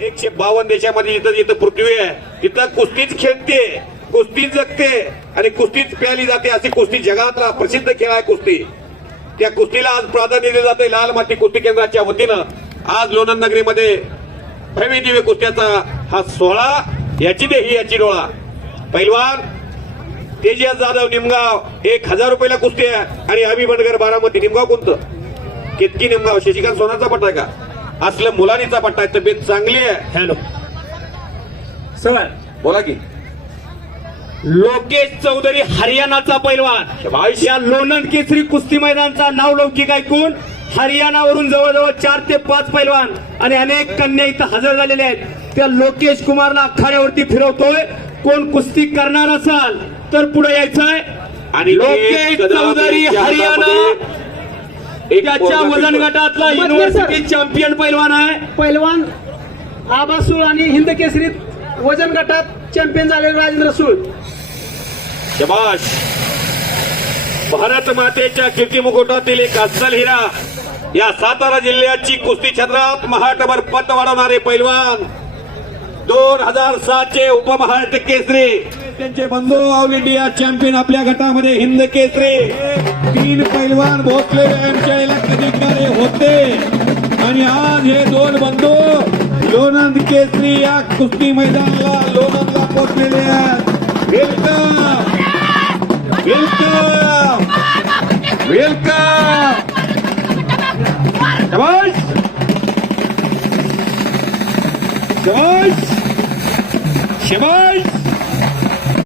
152 देशामध्ये जिथं जिथं पृथ्वी आहे तिथं कुस्तीच खेळते, कुस्तीच जगते आणि कुस्तीच प्याली जाते. अशी कुस्ती जगातला प्रसिद्ध खेळ आहे कुस्ती. त्या कुस्तीला आज प्राधान्य दिले जाते. लाल माती कुस्ती केंद्राच्या वतीनं आज लोणंद नगरीमध्ये भव्य दिव्य कुस्त्याचा हा सोहळा, याची देही याची डोळा. पैलवान तेजस जाधव निमगाव 1000 रुपयाला कुस्ती आहे आणि अभि बंडगर बारामती. निमगाव कोणतं? केतकी निमगाव. शशिकांत सोनाचा पट्टा आहे का? असलं मुलानीचा पट्टा आहे. तब्येत चांगली आहे. हॅलो सर, बोला की. लोकेश चौधरी हरियाणाचा पैलवान या लोणंद केसरी कुस्ती मैदानाचा नावलौकिक ऐकून हरियाणावरून जवळजवळ 4 ते 5 पैलवान आणि अनेक कन्या इथं हजर झालेले आहेत. त्या लोकेश कुमारला आखाड्यावरती फिरवतोय. कोण कुस्ती करणार असाल तर पुढे यायचंय. आणि लोकेश चौधरी हरियाणा त्याच्या वजन गटातला युनिव्हर्सिटी चॅम्पियन पैलवान आहे. पैलवान आबा सूळ आणि हिंद केसरी वजन गटात चॅम्पियन झालेले राजेंद्र सूळ. शबाश. भारत मातेच्या कीर्तिमुकुटातील एक अस्सल हिरा. या सातारा जिल्ह्याची कुस्ती क्षेत्रात महाटभर पत वाढवणारे पैलवान, 2007 चे उपमहाराष्ट्र केसरी, त्यांचे बंधू ऑल इंडिया चॅम्पियन आपल्या गटामध्ये हिंद केसरी. 3 पैलवान भोसले यांच्या अधिकारी होते आणि आज हे 2 बंधू लोणंद केसरी या कुस्ती मैदानाला लोणंदला पोहोचलेले आहेत. Welcome welcome welcome. शाबाश शाबाश शाबाश.